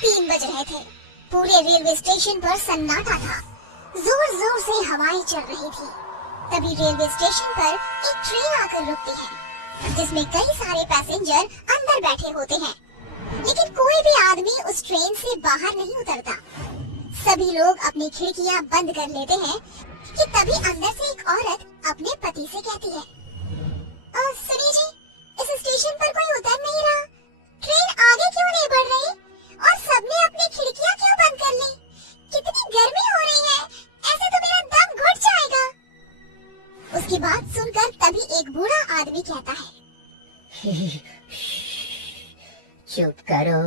3 बज रहे थे। पूरे रेलवे स्टेशन पर सन्नाटा था। जोर जोर से हवाएं चल रही थी। तभी रेलवे स्टेशन पर एक ट्रेन आकर रुकती है, जिसमें कई सारे पैसेंजर अंदर बैठे होते हैं, लेकिन कोई भी आदमी उस ट्रेन से बाहर नहीं उतरता। सभी लोग अपनी खिड़कियां बंद कर लेते हैं कि तभी अंदर से एक औरत अपने पति से कहती है, सुनिए जी, इस स्टेशन पर कोई उतर नहीं रहा। ट्रेन आगे क्यों नहीं बढ़ रही? और सबने अपनी खिड़कियां क्यों बंद कर ली? कितनी गर्मी हो रही है, ऐसे तो मेरा दम घुट जाएगा। उसकी बात सुनकर तभी एक बूढ़ा आदमी कहता है, चुप करो,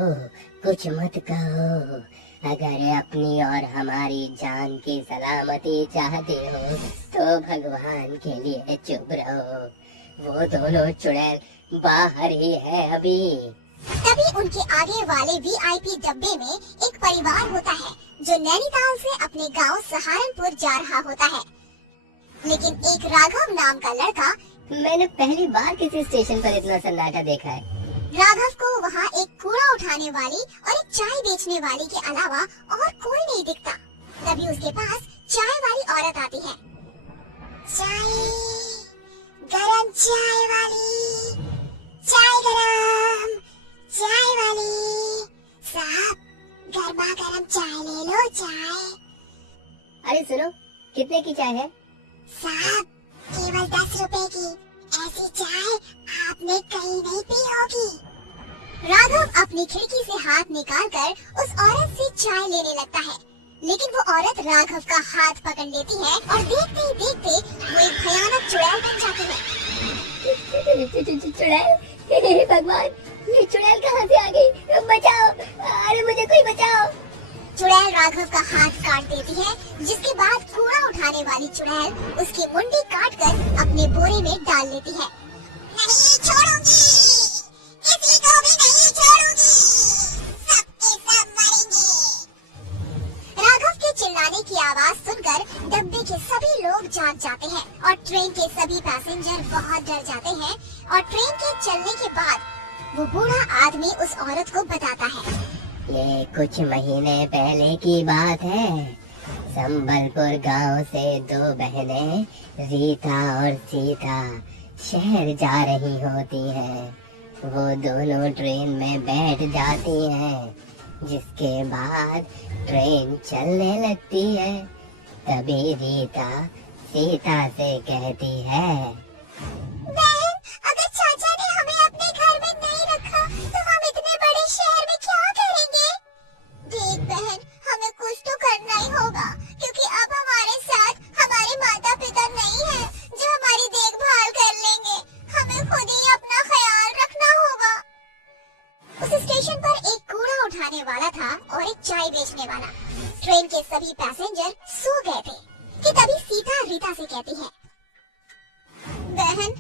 कुछ मत कहो। अगर अपनी और हमारी जान की सलामती चाहते हो तो भगवान के लिए चुप रहो। वो दोनों चुड़ैल बाहर ही है अभी। तभी उनके आगे वाले वीआईपी डब्बे में एक परिवार होता है जो नैनीताल से अपने गांव सहारनपुर जा रहा होता है। लेकिन एक राघव नाम का लड़का, मैंने पहली बार किसी स्टेशन पर इतना सन्नाटा देखा है। राघव को वहाँ एक कूड़ा उठाने वाली और एक चाय बेचने वाली के अलावा और कोई नहीं दिखता। तभी उसके पास चाय वाली औरत आती है। चाय, गरम चाय वाली, चाय गरम, चाय वाली साहब, गर्मा गरम चाय ले लो चाय। अरे सुनो, कितने की चाय है? साहब, केवल 10 रुपए की। ऐसी चाय आपने कहीं नहीं पी होगी। राघव अपनी खिड़की से हाथ निकालकर उस औरत से चाय लेने लगता है, लेकिन वो औरत राघव का हाथ पकड़ लेती है और देखते ही देखते वो एक भयानक चुड़ैल बन जाती है। चुड़ैल? भगवान, ये चुड़ैल कहाँ से आ गई? बचाओ, अरे मुझे कोई बचाओ। चुड़ैल राघव का हाथ काट देती है, जिसके बाद कूड़ा उठाने वाली चुड़ैल उसकी मुंडी काट कर अपने बोरे में डाल लेती है। नहीं छोड़ूंगी, किसी को भी नहीं छोड़ूंगी, सबके सब मरेंगे। राघव के चिल्लाने की आवाज सुनकर डब्बे के सभी लोग जाग जाते हैं और ट्रेन के सभी पैसेंजर बहुत डर जाते हैं। और ट्रेन के चलने के बाद वो बूढ़ा आदमी उस औरत को बताता है, ये कुछ महीने पहले की बात है। संबलपुर गांव से 2 बहनें रीता और सीता शहर जा रही होती हैं। वो दोनों ट्रेन में बैठ जाती हैं, जिसके बाद ट्रेन चलने लगती है। तभी रीता सीता से कहती है, बहन, अगर चाचा ने हमें अपने घर में नहीं रखा तो हम इतने बड़े शहर में क्या करेंगे? देख बहन, हमें कुछ तो करना ही होगा, क्योंकि अब हमारे साथ हमारे माता पिता नहीं हैं जो हमारी देखभाल कर लेंगे। हमें खुद ही अपना ख्याल रखना होगा। उस स्टेशन पर एक कूड़ा उठाने वाला था और एक चाय बेचने वाला। ट्रेन के सभी पैसेंजर सो गए थे कि तभी सीता रीता से कहती है, बहन,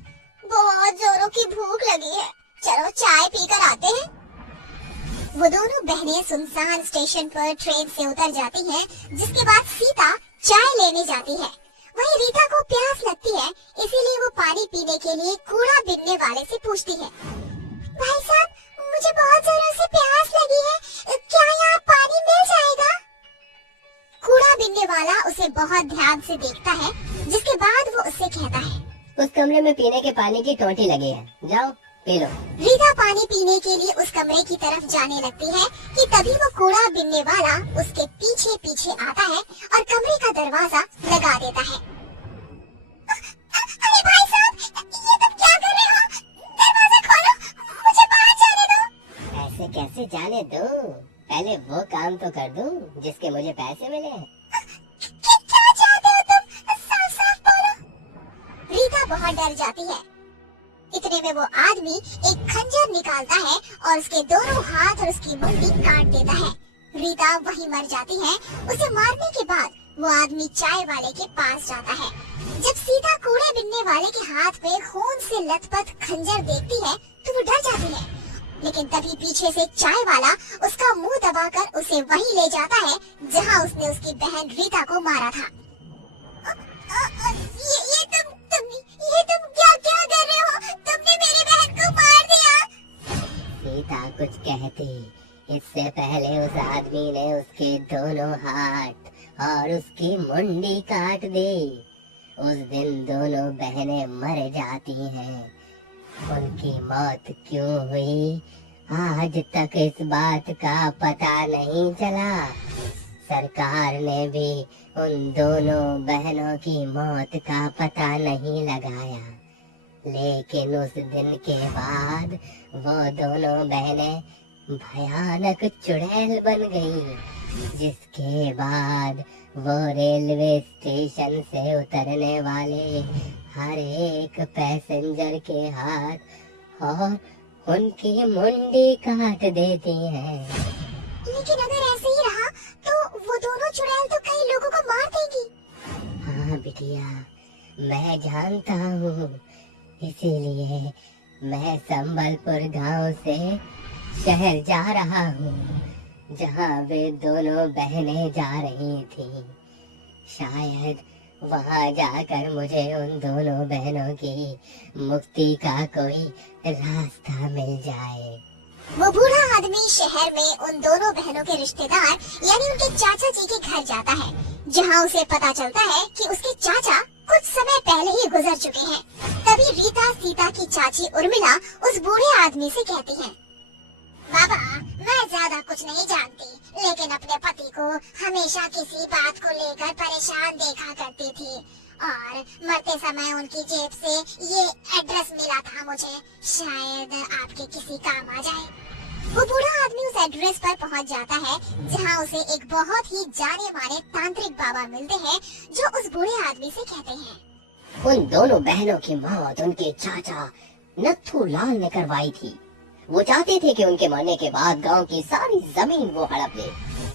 बहुत जोरों की भूख लगी है, चलो चाय पीकर आते हैं। वो दोनों बहनें सुनसान स्टेशन पर ट्रेन से उतर जाती हैं, जिसके बाद सीता चाय लेने जाती है। वहीं रीता को प्यास लगती है, इसीलिए वो पानी पीने के लिए कूड़ा बिनने वाले से पूछती है, भाई साहब, मुझे बहुत जोरों से प्यास लगी है, क्या यहाँ पानी मिल जाएगा? कूड़ा बिनने वाला उसे बहुत ध्यान से देखता है, जिसके बाद वो उससे कहता है, उस कमरे में पीने के पानी की टोंटी लगी है, जाओ पी लो। रीता पानी पीने के लिए उस कमरे की तरफ जाने लगती है कि तभी वो कूड़ा बिनने वाला उसके पीछे पीछे आता है और कमरे का दरवाजा लगा देता है। अरे भाई साहब, ये तुम क्या कर रहे हो? दरवाजा खोलो, मुझे बाहर जाने दो। ऐसे कैसे जाने दूं? पहले वो काम तो कर दूं जिसके मुझे पैसे मिले। क्या चाहते हो तुम? साफ साफ बोलो। रीता बहुत डर जाती है। इतने में वो आदमी एक खंजर निकालता है और उसके दोनों हाथ और उसकी मुंडी काट देता है। रीता वहीं मर जाती है। उसे मारने के बाद वो आदमी चाय वाले के पास जाता है। जब सीता कूड़े बिनने वाले के हाथ पे खून से लथपथ खंजर देखती है तो वो डर जाती है, लेकिन तभी पीछे से चाय वाला उसका मुंह दबाकर उसे वहीं ले जाता है जहां उसने उसकी बहन रीता को मारा था। ये तुम क्या कर रहे हो? तुमने मेरी बहन को मार दिया। सीता कुछ कहती इससे पहले उस आदमी ने उसके दोनों हाथ और उसकी मुंडी काट दी। उस दिन दोनों बहनें मर जाती हैं। उनकी मौत क्यों हुई आज तक इस बात का पता नहीं चला। सरकार ने भी उन दोनों बहनों की मौत का पता नहीं लगाया, लेकिन उस दिन के बाद वो दोनों बहनें भयानक चुड़ैल बन गईं, जिसके बाद वो रेलवे स्टेशन से उतरने वाले हर एक पैसेंजर के हाथ और उनकी मुंडी काट देती हैं। लेकिन अगर ऐसे ही रहा तो वो दोनों चुड़ैल तो कई लोगों को मार देगी। हाँ बिटिया, मैं जानता हूँ, इसीलिए मैं संबलपुर गांव से शहर जा रहा हूँ, जहाँ वे दोनों बहनें जा रही थी। शायद वहाँ जाकर मुझे उन दोनों बहनों की मुक्ति का कोई रास्ता मिल जाए। वो बूढ़ा आदमी शहर में उन दोनों बहनों के रिश्तेदार यानी उनके चाचा जी के घर जाता है, जहाँ उसे पता चलता है कि उसके चाचा कुछ समय पहले ही गुजर चुके हैं। तभी रीता सीता की चाची उर्मिला उस बूढ़े आदमी से कहती है, बाबा, मैं ज्यादा कुछ नहीं जानती, लेकिन अपने पति को हमेशा किसी बात को लेकर परेशान देखा करती थी और मरते समय उनकी जेब से ये एड्रेस मिला था मुझे, शायद आपके किसी काम आ जाए। वो बूढ़ा आदमी उस एड्रेस पर पहुंच जाता है, जहां उसे एक बहुत ही जाने माने तांत्रिक बाबा मिलते हैं, जो उस बूढ़े आदमी से कहते हैं, उन दोनों बहनों की मौत उनके चाचा नथु लाल ने करवाई थी। वो चाहते थे कि उनके मरने के बाद गांव की सारी जमीन वो हड़प ले,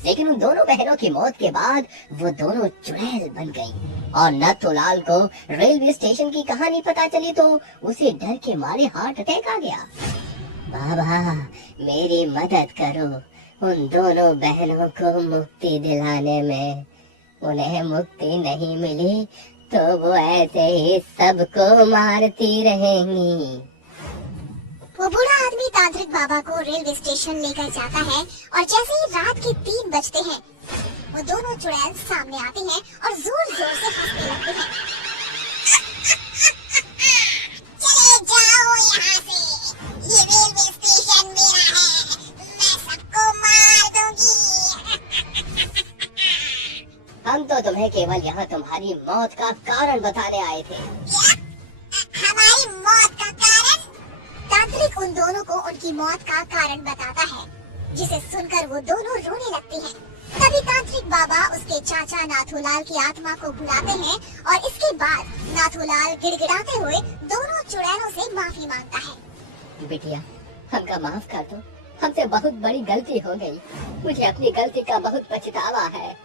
लेकिन उन दोनों बहनों की मौत के बाद वो दोनों चुड़ैल बन गई और नथुलाल को रेलवे स्टेशन की कहानी पता चली तो उसे डर के मारे हार्ट अटैक आ गया। बाबा, मेरी मदद करो, उन दोनों बहनों को मुक्ति दिलाने में। उन्हें मुक्ति नहीं मिली तो वो ऐसे ही सबको मारती रहेंगी। वो बूढ़ा आदमी तांत्रिक बाबा को रेलवे स्टेशन लेकर जाता है और जैसे ही रात के 3 बजते हैं, वो दोनों चुड़ैल सामने आते हैं और जोर जोर से हंसने लगते हैं। चले जाओ यहाँ से, ये रेलवे स्टेशन मेरा है, मैं सबको मार दूंगी। हम तो तुम्हें केवल यहाँ तुम्हारी मौत का कारण बताने आए थे। क्या? हमारी मौत का कारण? तांत्रिक उन दोनों को उनकी मौत का कारण बताता है, जिसे सुनकर वो दोनों रोने लगते हैं। तभी तांत्रिक बाबा उसके चाचा नाथूलाल की आत्मा को बुलाते हैं और इसके बाद नाथूलाल गिड़गिड़ाते हुए दोनों चुड़ैलों से माफी मांगता है। बिटिया, हमका माफ कर दो, हमसे बहुत बड़ी गलती हो गई। मुझे अपनी गलती का बहुत पछतावा है।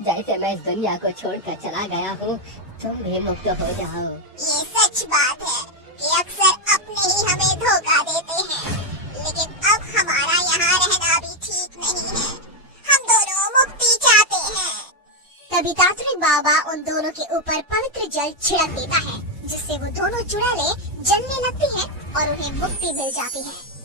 जैसे मैं इस दुनिया को छोड़कर चला गया हूँ, तुम भी मुक्त हो जाओ। ये सच बात है कि अक्सर अपने ही हमें धोखा देते हैं, लेकिन अब हमारा यहाँ रहना भी ठीक नहीं है। हम दोनों मुक्ति चाहते हैं। तभी तांत्रिक बाबा उन दोनों के ऊपर पवित्र जल छिड़क देता है, जिससे वो दोनों चुड़ैलें जलने लगती हैं और उन्हें मुक्ति मिल जाती है।